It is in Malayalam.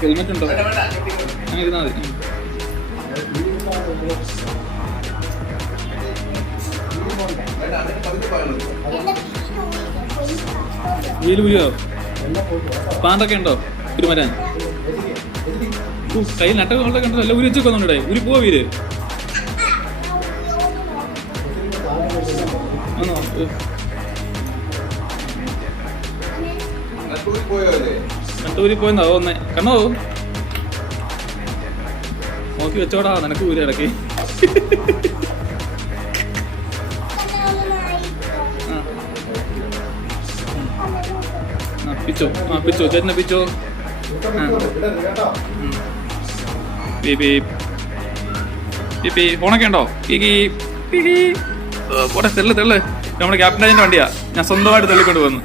ഹെൽമെറ്റ് ഉണ്ടോ? അങ്ങനെ ഇരുന്നാൽ മതി. വീല് ഊരിയോ? പാണ്ടൊക്കെ ഉണ്ടോ ഉരുമരാൻ? കയ്യിൽ നട്ടൊക്കെ ഉണ്ടോ? എല്ലാം ഊരി വെച്ചൊക്കെ ഊരി പോവാ വീര്. ആണോ? നട്ടൂരി പോയെന്നാ തോന്നേ. കണ്ണോ നോക്കി വെച്ചോടാ, നിനക്ക് ഊരി ഇടയ്ക്ക്. പിച്ചോ, പിച്ചോ ചേട്ടനെ പിച്ചോ. ഫോണൊക്കെ ഉണ്ടോ? പോട്ടെ, തെള്ളു നമ്മുടെ ക്യാപ്റ്റൻ ഏജന്റ് വണ്ടിയാ, ഞാൻ സ്വന്തമായിട്ട് തള്ളിക്കൊണ്ട് വന്നു.